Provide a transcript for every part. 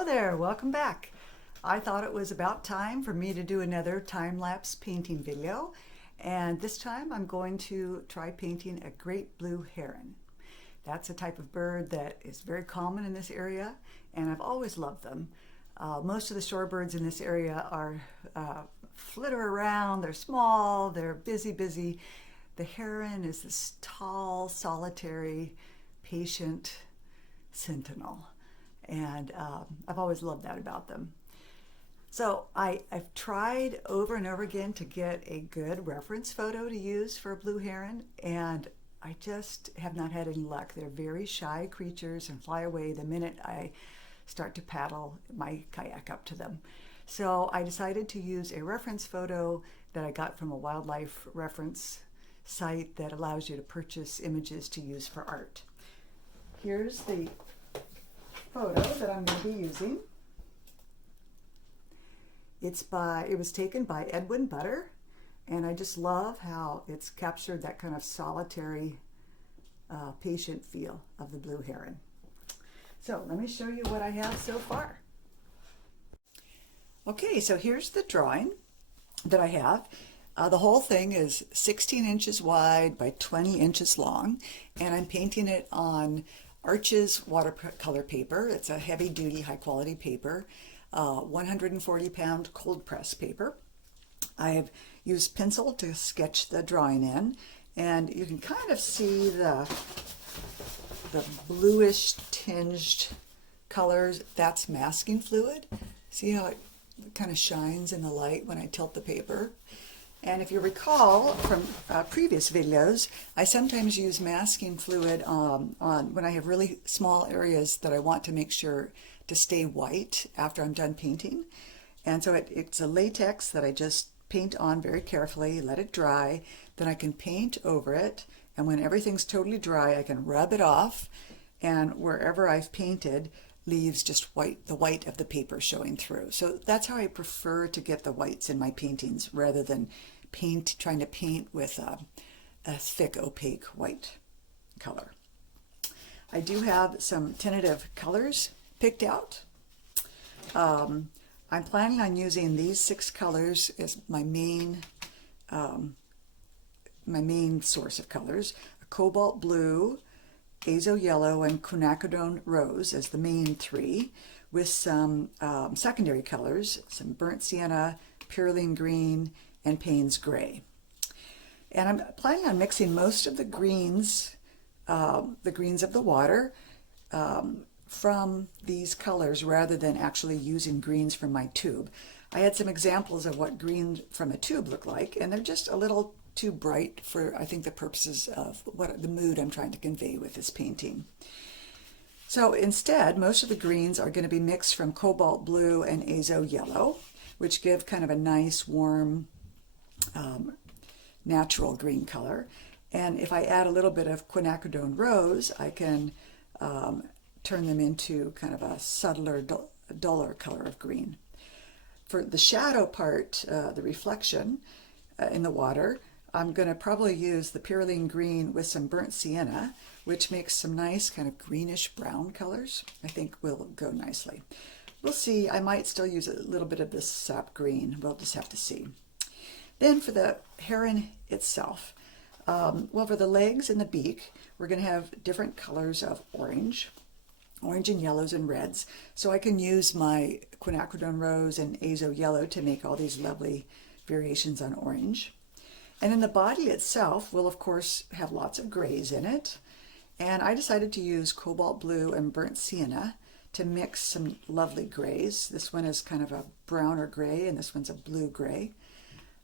Hello there, welcome back. I thought it was about time for me to do another time-lapse painting video, and this time I'm going to try painting a great blue heron. That's a type of bird that is very common in this area, and I've always loved them. Most of the shorebirds in this area are flitter around, they're small, they're busy. The heron is this tall, solitary, patient sentinel. And I've always loved that about them. So I've tried over and over again to get a good reference photo to use for a blue heron, and I just have not had any luck. They're very shy creatures and fly away the minute I start to paddle my kayak up to them. So I decided to use a reference photo that I got from a wildlife reference site that allows you to purchase images to use for art. Here's the photo that I'm going to be using. It was taken by Edwin Butter, and I just love how it's captured that kind of solitary, patient feel of the blue heron. So let me show you what I have so far. Okay, so here's the drawing that I have. The whole thing is 16 inches wide by 20 inches long, and I'm painting it on Arches watercolor paper. It's a heavy-duty, high-quality paper, 140-pound cold press paper. I have used pencil to sketch the drawing in, and you can kind of see the bluish tinged colors. That's masking fluid. See how it kind of shines in the light when I tilt the paper? And if you recall from previous videos, I sometimes use masking fluid on when I have really small areas that I want to make sure to stay white after I'm done painting. And so it's a latex that I just paint on very carefully, let it dry, then I can paint over it, and when everything's totally dry, I can rub it off, and wherever I've painted leaves just white, the white of the paper showing through. So that's how I prefer to get the whites in my paintings, rather than trying to paint with a thick opaque white color. I do have some tentative colors picked out. I'm planning on using these 6 colors as my main source of colors: a cobalt blue, azo yellow, and quinacridone rose as the main 3, with some secondary colors, some burnt sienna, pyroline green, and Payne's gray. And I'm planning on mixing most of the greens of the water from these colors, rather than actually using greens from my tube. I had some examples of what green from a tube look like, and they're just a little too bright for, I think, the purposes of the mood I'm trying to convey with this painting. So instead, most of the greens are going to be mixed from cobalt blue and azo yellow, which give kind of a nice, warm, natural green color. And if I add a little bit of quinacridone rose, I can turn them into kind of a subtler, duller color of green. For the shadow part, the reflection in the water, I'm going to probably use the pyroline green with some burnt sienna, which makes some nice kind of greenish brown colors. I think will go nicely. We'll see. I might still use a little bit of this sap green. We'll just have to see. Then for the heron itself, well, for the legs and the beak, we're going to have different colors of orange and yellows and reds. So I can use my quinacridone rose and azo yellow to make all these lovely variations on orange. And then the body itself will, of course, have lots of grays in it. And I decided to use cobalt blue and burnt sienna to mix some lovely grays. This one is kind of a browner gray, and this one's a blue gray.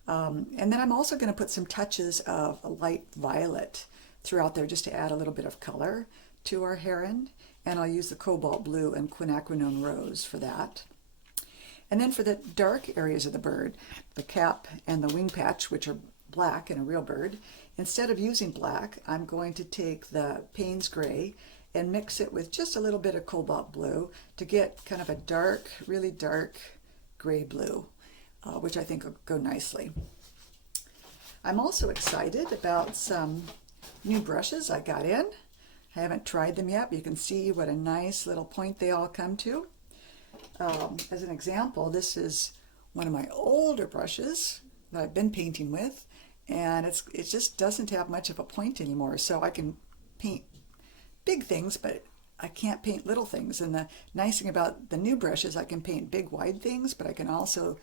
And then I'm also going to put some touches of a light violet throughout there, just to add a little bit of color to our heron. And I'll use the cobalt blue and quinacridone rose for that. And then for the dark areas of the bird, the cap and the wing patch, which are black in a real bird, instead of using black, I'm going to take the Payne's gray and mix it with just a little bit of cobalt blue to get kind of a dark, really dark gray blue, which I think will go nicely. I'm also excited about some new brushes I got in. I haven't tried them yet, but you can see what a nice little point they all come to. As an example, this is one of my older brushes that I've been painting with, and it just doesn't have much of a point anymore. So I can paint big things, but I can't paint little things. And the nice thing about the new brush is I can paint big, wide things, but I can also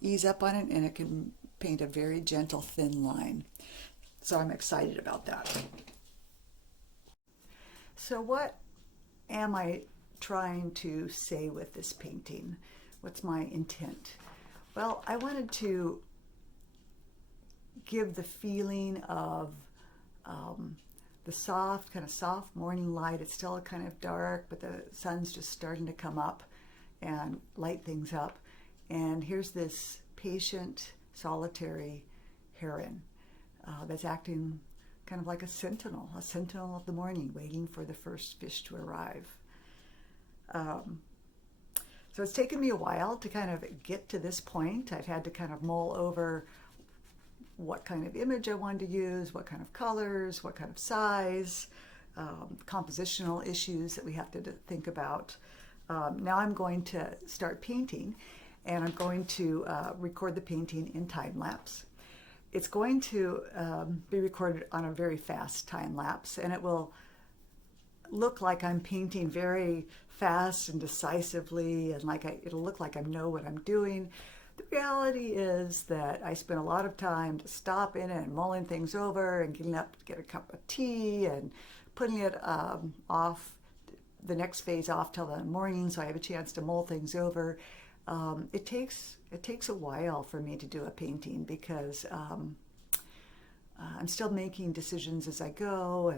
ease up on it, and it can paint a very gentle, thin line. So I'm excited about that. So what am I trying to say with this painting? What's my intent? Well, I wanted to give the feeling of the kind of soft morning light. It's still kind of dark, but the sun's just starting to come up and light things up. And here's this patient, solitary heron that's acting kind of like a sentinel of the morning, waiting for the first fish to arrive. So it's taken me a while to kind of get to this point. I've had to kind of mull over what kind of image I wanted to use, what kind of colors, what kind of size, compositional issues that we have to think about. Now I'm going to start painting, and I'm going to record the painting in time lapse. It's going to be recorded on a very fast time lapse, and it will look like I'm painting very fast and decisively, and it'll look like I know what I'm doing. The reality is that I spent a lot of time to stop in and mulling things over and getting up to get a cup of tea and putting it off, the next phase off till the morning, so I have a chance to mull things over. It takes a while for me to do a painting because I'm still making decisions as I go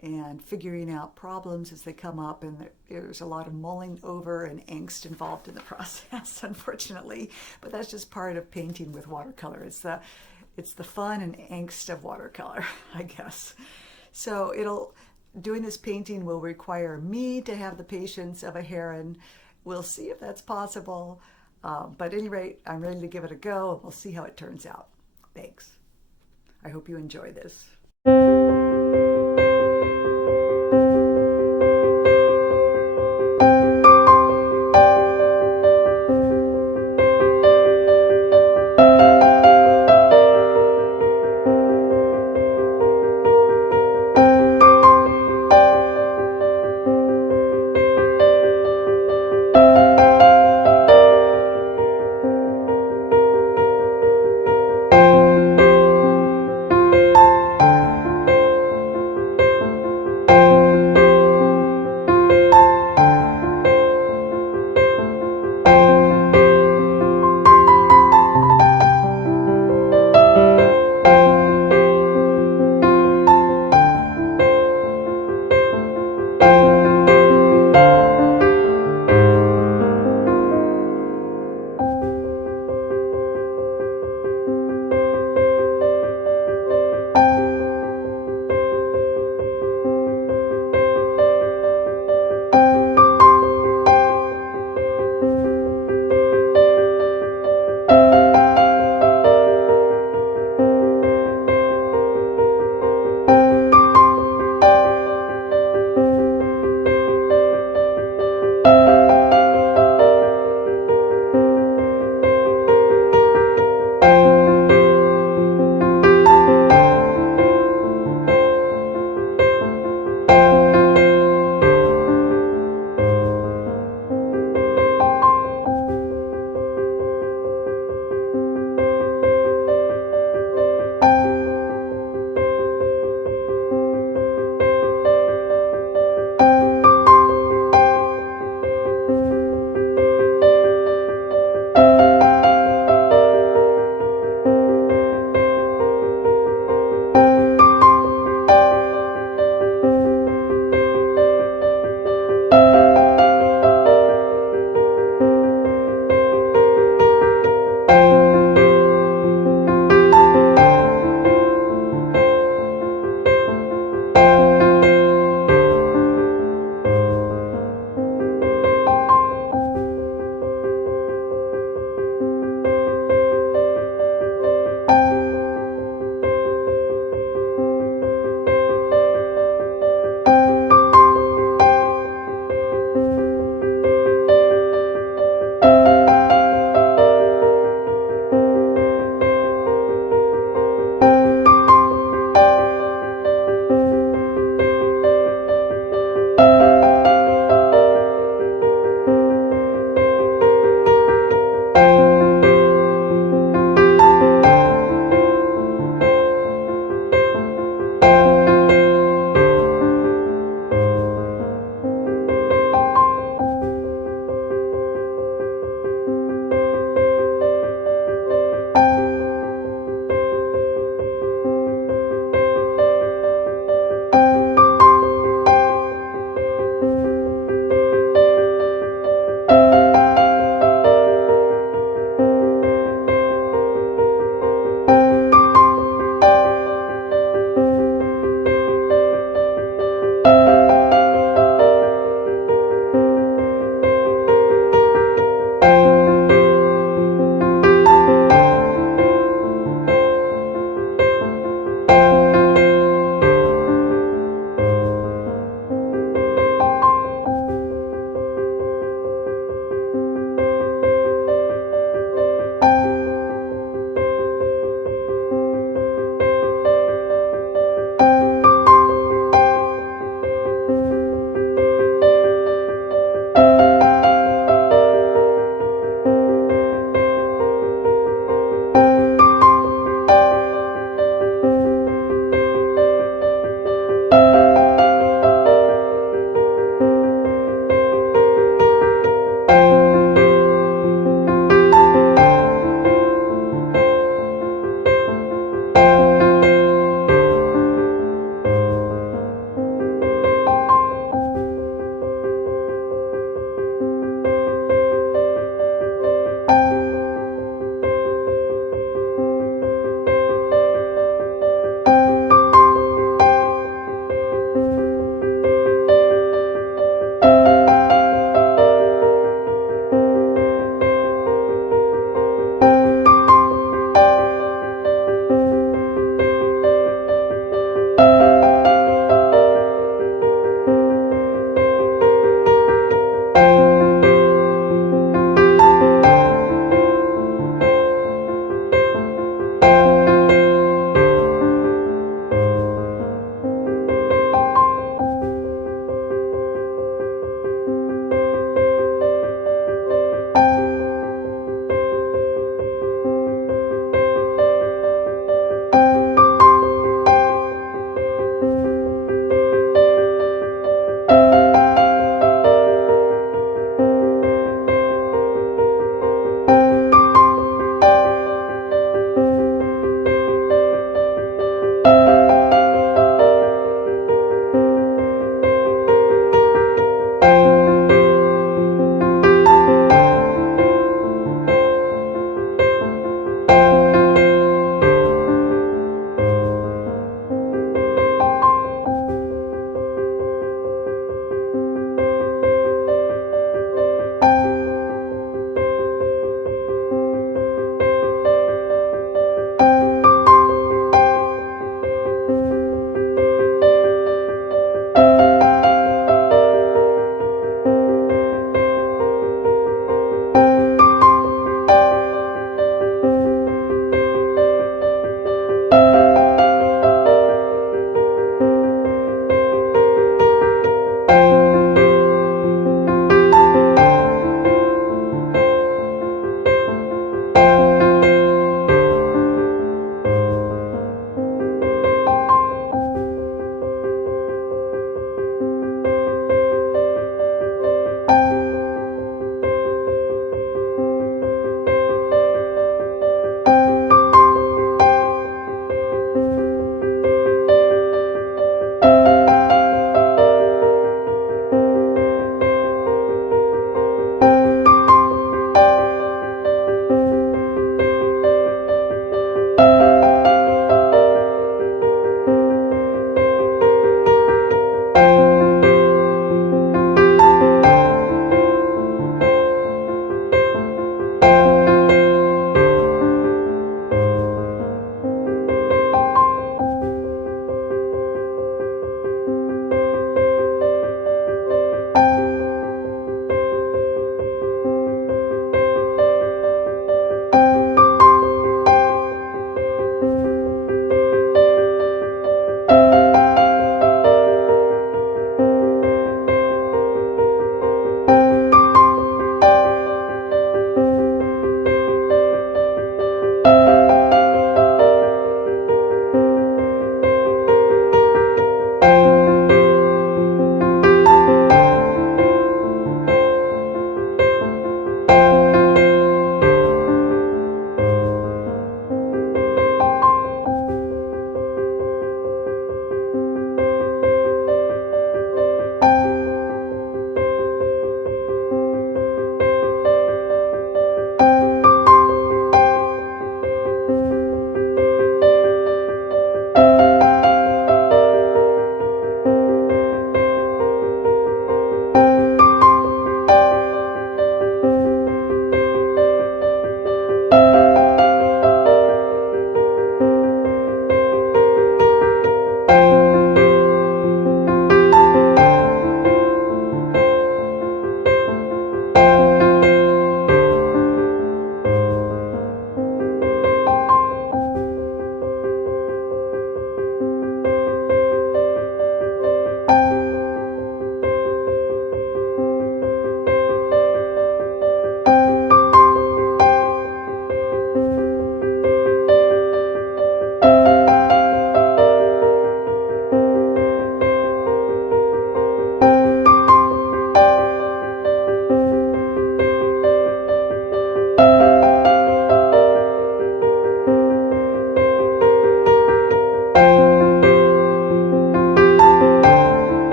and figuring out problems as they come up, and there's a lot of mulling over and angst involved in the process, unfortunately. But that's just part of painting with watercolor. It's the fun and angst of watercolor, I guess. So doing this painting will require me to have the patience of a heron. We'll see if that's possible. But at any rate, I'm ready to give it a go, and we'll see how it turns out. Thanks. I hope you enjoy this.